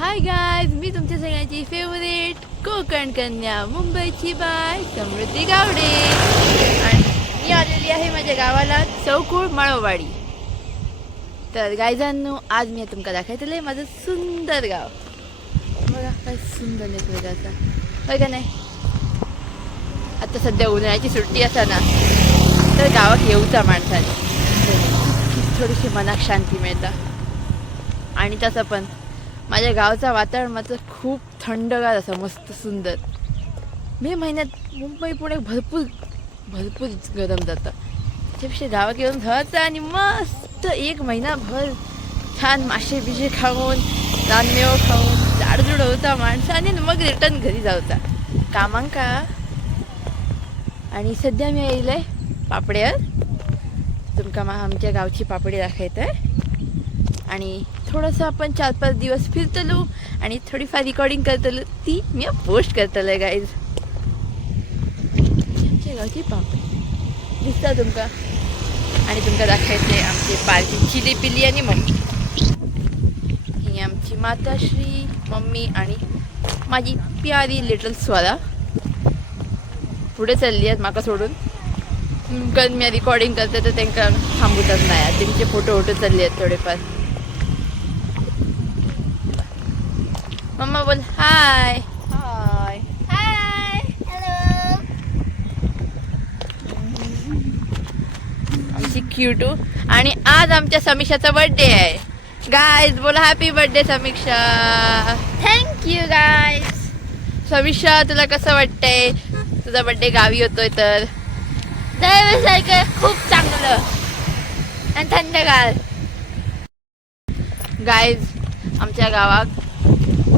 Hi guys, मी तुमच्या सगळ्यांची favourite Konkan Kanya मुंबईची बाय समृद्धी गावडे आणि मी आलेली आहे माझ्या गावाला चौकुळ मळोवाडी. तर गायजांनो, आज मी तुमका दाखवतले माझं सुंदर गाव. बघा काय सुंदर निसर्गाचा, होय का नाही. आता सध्या उन्हाळ्याची सुट्टी असा ना तर गावात येऊचा माणसाने थोडीशी मनाक शांती मिळता. आणि तसं पण माझ्या गावचं वातावरण मात्र खूप थंडगार असं मस्त सुंदर. मे महिन्यात मुंबई पुणे भरपूर गरम जातं, त्यापेक्षा गावात येऊन जायचं आणि मस्त एक महिनाभर छान मासे बिशे खाऊन धान्य खाऊन जाडजूड होता माणसं आणि मग रिटर्न घरी जाऊचा कामांका. आणि सध्या मी येईल आहे पापड्यावर. तुमका आमच्या गावची पापडी दाखवत आहे आणि थोडंसं आपण 4-5 दिवस फिरतलो आणि थोडीफार रेकॉर्डिंग करतलो, ती मी पोस्ट करतलो गाईज. आमच्या गावची पापडी दिसता तुमका. आणि तुमका दाखवायचे आमचे पार्टी चिली पिली आणि मम्मी. ही आमची माताश्री मम्मी आणि माझी प्यारी लिटल स्वरा पुढे चालली आहेत माका सोडून. कारण मी रेकॉर्डिंग करते तर त्यांना थांबवतच नाही, त्यांचे फोटो चालले आहेत थोडेफार. मम्मा बोल हाय. हाय हाय हॅलो. आमची क्यूटू. आणि आज आमच्या समीक्षाचा बर्थडे आहे गाईज. बोला happy birthday Samiksha. Thank you guys. Samiksha, तुला कसं वाटतंय तुझा बर्थडे गावी होतोय तर? खूप चांगलं आणि थंडगार. गाईज, आमच्या गावात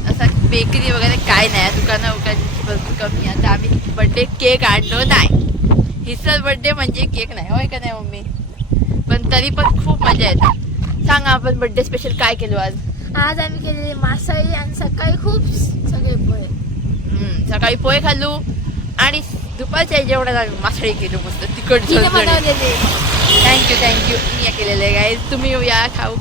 असं बेकरी वगैरे काय नाही, दुकानं वगैरे भरपूर कमी. आता आम्ही बड्डे केक आणलो नाही. हिचा बड्डे म्हणजे केक नाही, होय का नाही मम्मी? पण तरी पण खूप मजा येते. सांगा आपण बड्डे स्पेशल काय केलो आज? आज आम्ही केलेली मासळी आणि सकाळी खूप सगळे पोहे. सकाळी पोहे खाल्लो आणि दुपारच्या जेवणात आम्ही मासळी केलो मस्त तिखट बनवलेले. थँक्यू मी केलेले गाईज. तुम्ही या खाऊ.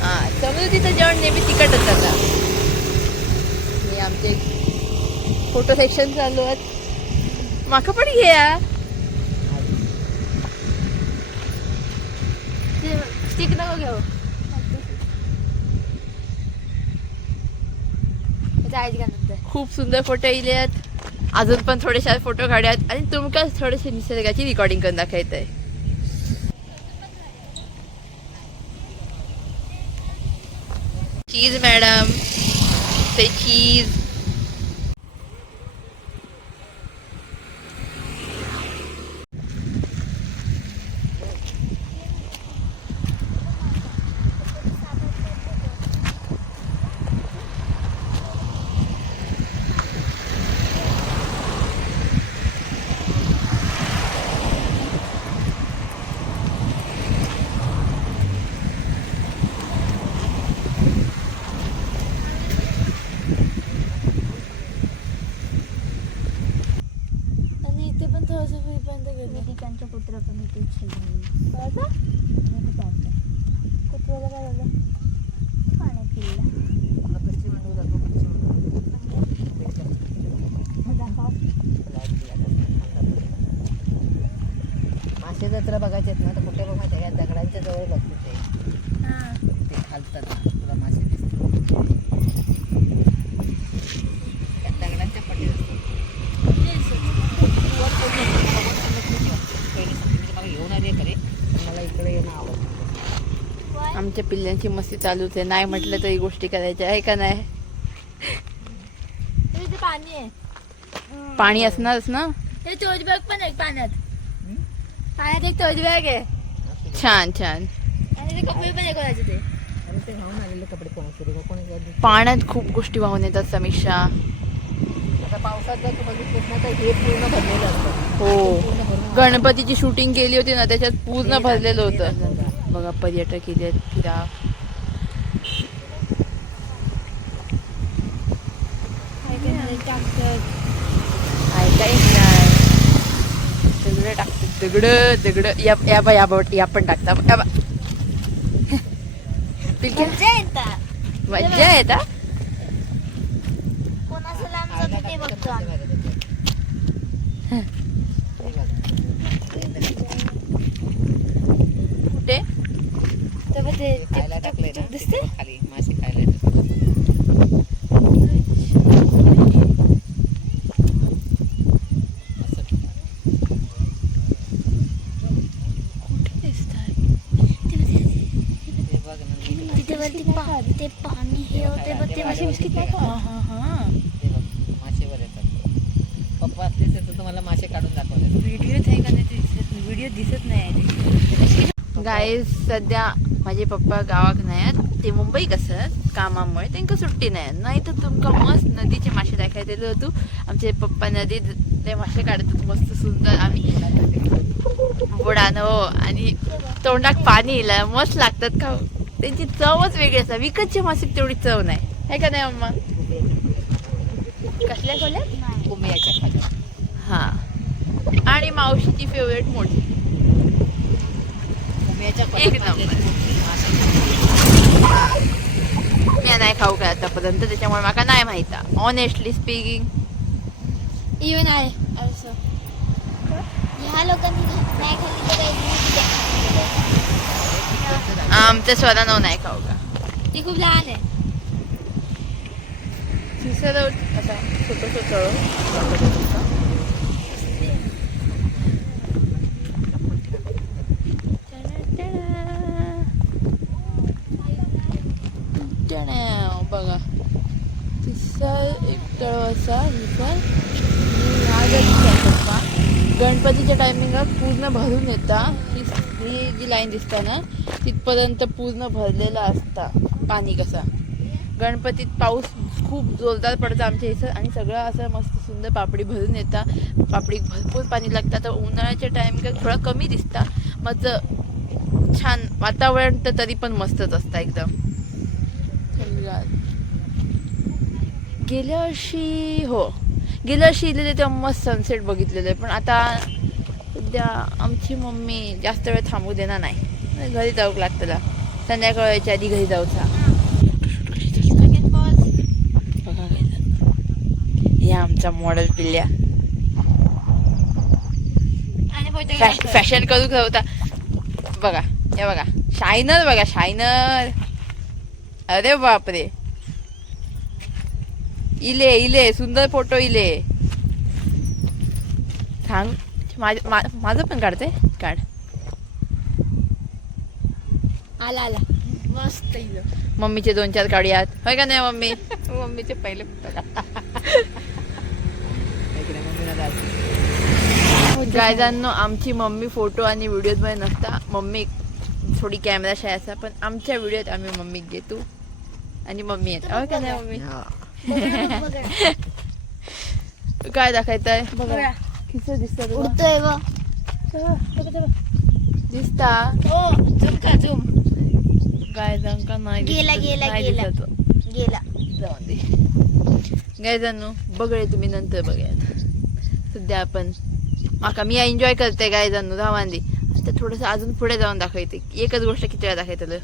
हां, समृद्धीचं जेवण नेहमी तिखटच जातं. हे आमचे फोटो सेक्शन चालू आहेत. माका पण घ्या. स्टिक नको घेऊ. खूप सुंदर फोटो येले आहेत. अजून पण थोडेसे फोटो काढूयात आणि तुमका थोडेसे निसर्गाची रेकॉर्डिंग करून दाखवत आहे. चीज मॅडम, ते चीज. त्यांचा कुत्रा पण इथे कुत्र्याला काय झालं? पाण्यात पिल्ला. मासे जत्रा बघायचे आहेत ना तर कुठे बघ माहिती आहे का? दगडांच्या जवळ बघते ते खालतात तुला मासे दिसतात. दगडांच्या पट्टी मला घेऊन आली खरे, मला इकडे येणं आवडतं. आमच्या पिल्ल्यांची मस्ती चालूच आहे. नाही म्हटलं तरी गोष्टी करायच्या आहे का नाही? पाणी आहे. पाणी असणारच ना. ते टोज बॅग पण आहे पाण्यात. पाण्यात एक टोज बॅग आहे. छान. आणि ते कपडे पण आहे कोणाचे ते. आणि ते घेऊन आलेले कपडे कोणाचे पाण्यात खूप गोष्टी वाहून येतात समीक्षा. आता पावसात जर तू बघितलीस ना तर हे पूर्ण भरलेलं असतं. हो, गणपतीची शूटिंग केली होती ना त्याच्यात पूर्ण भरलेलं होतं. बघा पर्यटक इथे फिरा. दगड टाकतात, दगड या पण टाकतात. मज्जा येतात. मज्जा येता. कोणाचं लांब जातं ते बघतो आम्ही. कुठे तेव्हा ते खायला टाकलंय ना दिसते? तिथे खाली मासे खायला येतात. असं. कुठे दिसताय? ते बघ ना, तिथे वरती ते पाणी हे होते बघ ते मासे बिस्किट नाही हा हा हा. ते बघ मासे वर येतात. पप्पा असते तर तुम्हाला मासे काढून दाखवले. व्हिडिओ आहे का नाही व्हिडिओ दिसत नाही. गाईज सध्या माझे पप्पा गावाक नाही आहेत. ते मुंबई कसं कामामुळे त्यांना सुट्टी नाही तर तुमका मस्त नदीचे मासे दाखवायला दिलो होतो. आमचे पप्पा नदीत ते मासे काढतात मस्त सुंदर. आम्ही बुडान हो आणि तोंडात पाणी येईल मस्त लागतात खाऊ. त्यांची चवच वेगळी असते. विकतचे मासे तेवढी चव नाही आहे का नाही अम्मा? कसल्या खोल्या कुंभियाच्या खाली. हा. आणि मावशीची फेवरेट मोठी कुंभियाच्या एक नंबर. मी नाही खाऊ काय आतापर्यंत त्याच्यामुळे मला नाही माहिती ऑनेस्टली स्पीकिंग. इवन आहे असं ह्या लोकांनी नाही खाल्ली तर काही आमच्या स्वतः नाही खाऊ का. ती खूप लहान आहे. असा छोटं बघा एक तळ असा गणपतीच्या टायमिंगात पूर्ण भरून येता. ही जी लाईन दिसता ना तिथपर्यंत पूर्ण भरलेला असता पाणी. कसा गणपतीत पाऊस खूप जोरदार पडतो आमच्या इथं आणि सगळं असं मस्त सुंदर पापडी भरून येता. पापडी भरपूर पाणी लागतं. तर उन्हाळ्याच्या टायमिंगात थोडा कमी दिसता. मग छान वातावरण तर तरी पण मस्तच असतं एकदम. गेल्या वर्षी इलेले तेव्हा मस्त सनसेट बघितलेलं आहे. पण आता सध्या आमची मम्मी जास्त वेळ थांबू देणार नाही. घरी जाऊक लागतं. संध्याकाळ व्हायच्या आधी घरी जाऊचा. बघा हे आमचा मॉडेल पिल्ल्या फॅशन करू होता. बघा हे बघा शायनर. बघा शायनर. अरे बापरे. इले सुंदर फोटो इले. सांग माझं पण काढते. काढ. आला मस्त मम्मीचे 2-4 काढूयात होय का नाही मम्मी? मम्मीचे पहिले गायजांनो आमची मम्मी फोटो आणि व्हिडिओ मध्ये नसता. मम्मी थोडी कॅमेरा शाय असा पण आमच्या व्हिडिओत आम्ही मम्मी घेतो आणि मम्मी येत होय का नाही मम्मी? काय दाखवताय बघा. किती दिसत उडतोय दिसता. झूम गायजांका नाही गेला जाऊन दे. गायजांनो बघळे तुम्ही नंतर बघूयात. सध्या आपण माका मी एन्जॉय करते गायजांनो धावांदी. आता थोडस अजून पुढे जाऊन दाखवते. एकच गोष्ट किती वेळा दाखवते.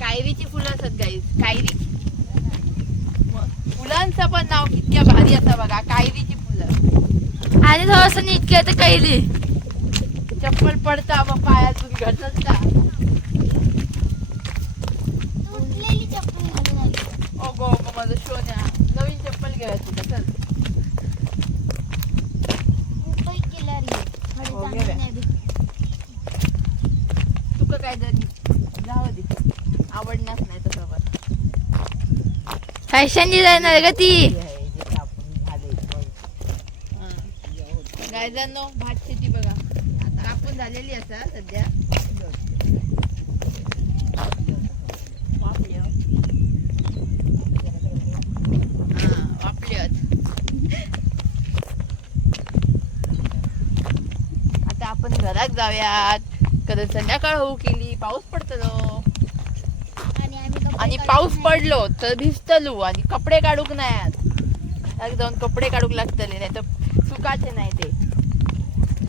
कायरीची फुलं असतात गाईज. कायरी फुलांचं पण नाव कितक्या भारी असं बघा. कायरीची फुलं. आणि थोडस नीट केलं तर कैली चप्पल पडता मग पायातून घसरता. तुटलेली चप्पल घालून आली. अगो माझं सोन्या नवीन चप्पल घ्यायची कसं. मुंबईत गेला हो, गेल्या. तुका काय तरी जावं दे आवडणार नाही तसं. फॅशन डिझायनर का ती. गायजांनो भात शेती बघा कापून झालेली असा सध्या. वापली आता आपण घरात जाऊयात. कधी संध्याकाळ होऊ केली, पाऊस पडतलो आणि पाऊस पडलो तर भिजतलो आणि कपडे काढूक नाही आज जाऊन कपडे काढूक लागतले, नाही तर सुकाचे नाही ते.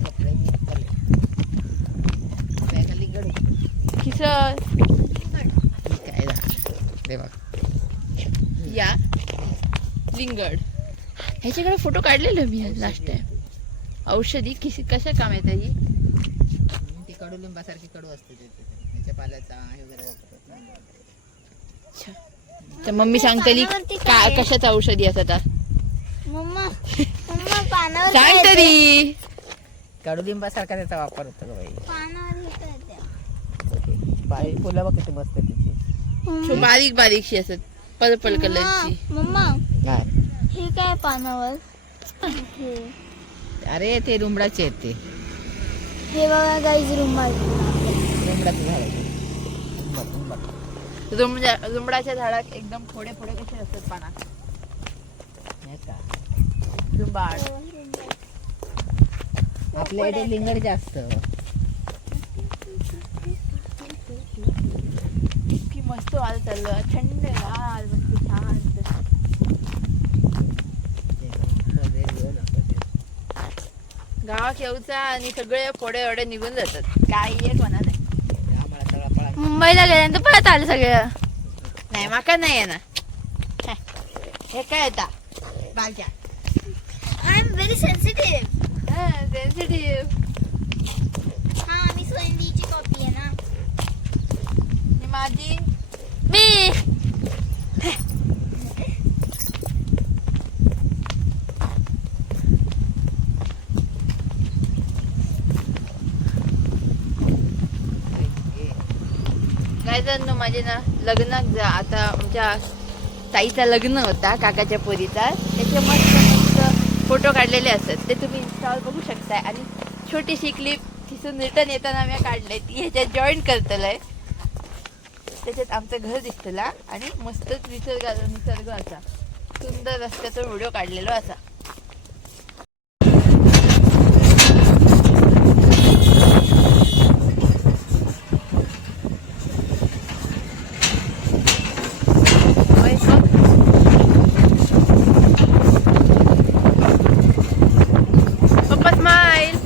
कपडे निघतले. बॅगाला लिंगड होती. किस काय दे बघ. या लिंगड ह्याच्याकडे फोटो काढलेलो मी लास्ट टाइम. औषधी कशा काम येते ही? ती कडुलिंबासारखी कडू असते त्याच्या पाल्याचा हे वगैरे. अच्छा. तर मम्मी सांगतली कशाच औषधी असतात मम्मा मम्मा पानावर सांग काय तरी. कडुलिंबासारखा त्याचा वापर होतो ग बाई. पानावर हे काय ते? बाई फुलं बघ किती मस्त तिची. बारीक बारीकशी असत पर्पल कलरची. मम्मा काय? हे काय पानावर? हे अरे ते रुंबडाचे आहेत ते. हे बघा गाईज रुमाल. रुंबडाचं झाड आहे. जुंबडाच्या झाडात एकदम थोडे थोडे कसे असतात पानात. नाही का? जुंबाड आपल्या इथे लिंगड जास्त. की मस्त वाल चाललं, थंड गार मस्त शांत. गावात येऊचा आणि सगळे फोडे वडे निघून जातात, काही एक म्हणा नाही. मुंबईला गेल्यानंतर परत आलं सगळं. नाही माका नाही येणार. हे काय येता बालच्या I am very sensitive. Sensitive. हा मी स्वयंदीची कॉपी आहे ना. माझी मी काय जण माझे ना लग्नात जा आता आमच्या ताईचा लग्न होता काकाच्या पोरीचा. त्याचे मस्त मस्त फोटो काढलेले असतात, ते तुम्ही इंस्टावर बघू शकताय. आणि छोटीशी क्लिप तिथून रिटर्न येताना मी काढले, ती ह्याच्यात जॉईन करतलंय. त्याच्यात आमचं घर दिसतला आणि मस्तच निसर्ग असा सुंदर रस्त्याचा व्हिडिओ काढलेलो असा. पप्पा स्माइल.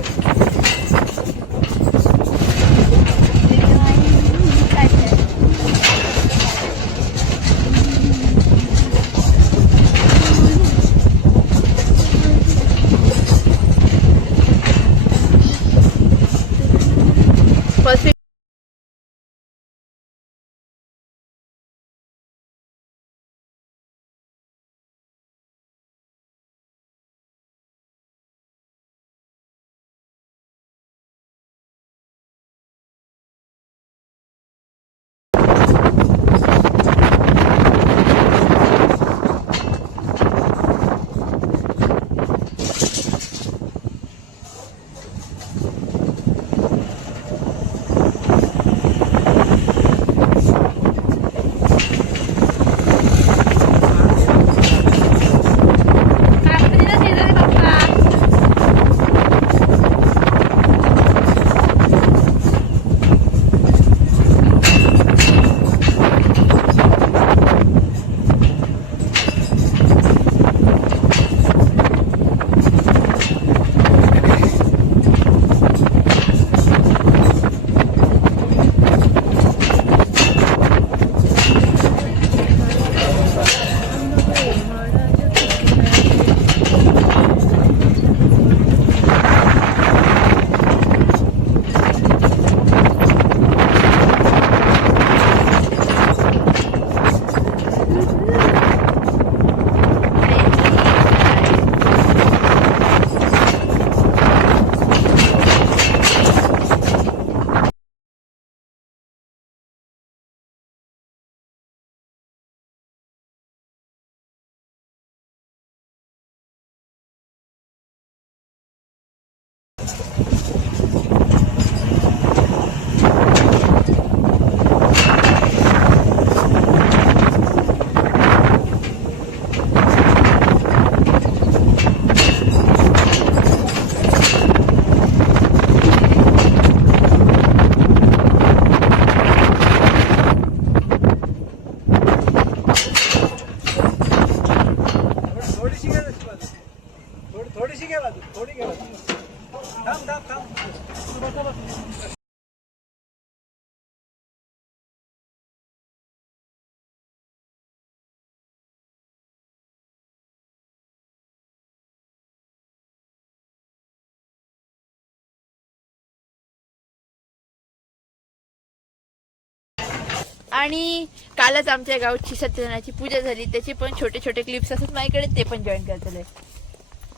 आणि कालच आमच्या गावची सत्यनारायणाची पूजा झाली, त्याचे पण छोटे छोटे क्लिप्स असतात माझ्याकडे, ते पण जॉईन करतले.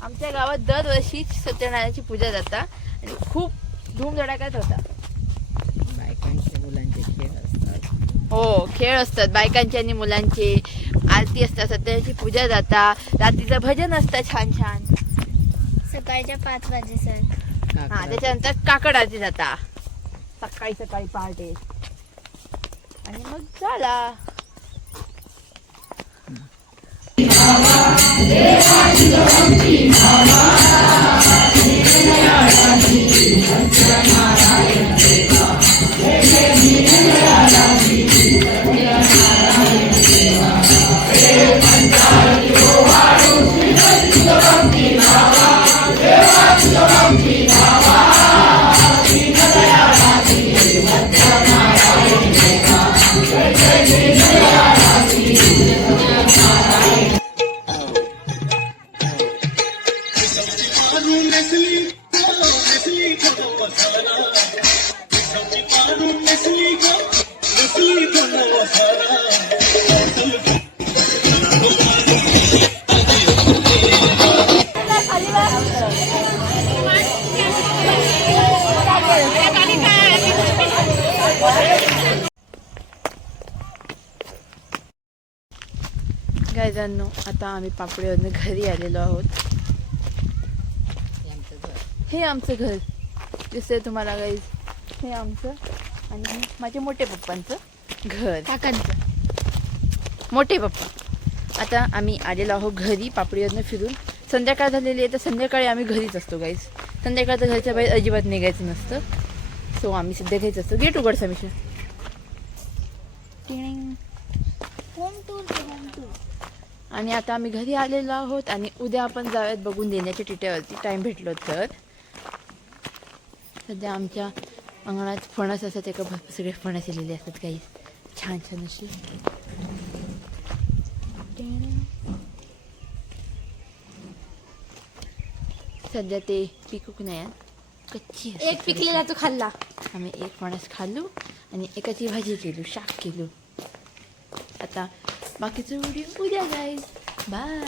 आमच्या गावात दरवर्षी सत्यनारायणाची पूजा जाता आणि खूप धूमधडाक्यात होता. बायकांचे मुलांचे खेळ असतात. हो, खेळ असतात बायकांचे आणि मुलांचे, आरती असतात, सत्यनारायणाची पूजा जाता, रात्रीचं भजन असतं छान छान. सकाळच्या 5 वाजेसर. हा, त्याच्यानंतर काकड आरती जाता सकाळी सकाळी पहाटे. आणि मग झाला. गायजांनो, आता आम्ही पापडीवरनं घरी आलेलो आहोत. हे आमचं घर. हे आमचं घर दिसतंय तुम्हाला गाईज. हे आमचं आणि माझ्या मोठे पप्पांचं घर. काकांचं. मोठे पप्पा. आता आम्ही आलेलो आहोत घरी पापडीवरनं फिरून. संध्याकाळ झालेली आहे, तर संध्याकाळी आम्ही घरीच असतो गाईज. संध्याकाळचं घरच्या बाहेर अजिबात निघायचं नसतं. सो आम्ही सध्या घरीच असतो. गेट उघड समीक्षा. Home tour. आणि आता आम्ही घरी आलेलो आहोत आणि उद्या आपण जाऊयात बघून देण्याच्या टिट्यावरती टाईम भेटलो तर. सध्या आमच्या अंगणात फणस असतात, एका भरपूर सगळे फणस आलेले असतात काही छान छान अशी. सध्या ते पिकूक नाही कच्ची असतात. एक पिकलेला तो खाल्ला. आम्ही एक फणस खाल्लो आणि एकाची भाजी केलो, शाक केलो. आता बाकीचं व्हिडिओ उद्या जाईल. बाय.